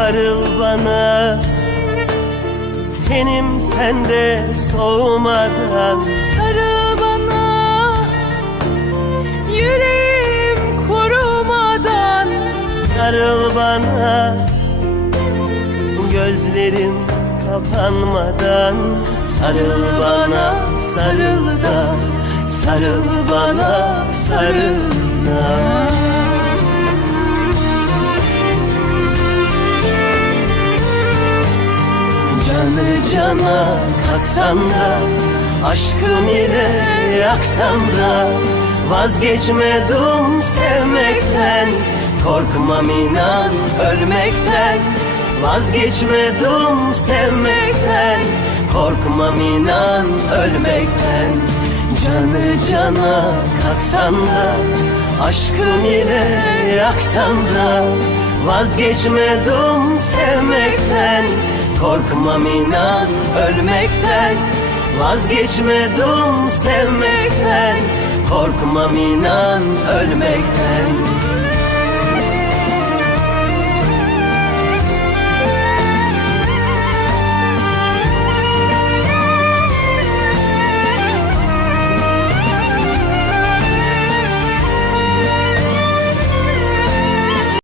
sarıl bana Tenim sende soğumadan Sarıl bana Yüreğim korumadan Sarıl bana Gözlerim kapanmadan Sarıl bana sarıl da Sarıl bana sarıl da Canı cana katsan da Aşkın ile yaksan da Vazgeçmedim sevmekten Korkmam inan ölmekten Vazgeçmedim sevmekten Korkmam inan ölmekten Canı cana katsan da Aşkın ile yaksan da Vazgeçmedim sevmekten Korkmam inan ölmekten Vazgeçmedim sevmekten Korkmam inan ölmekten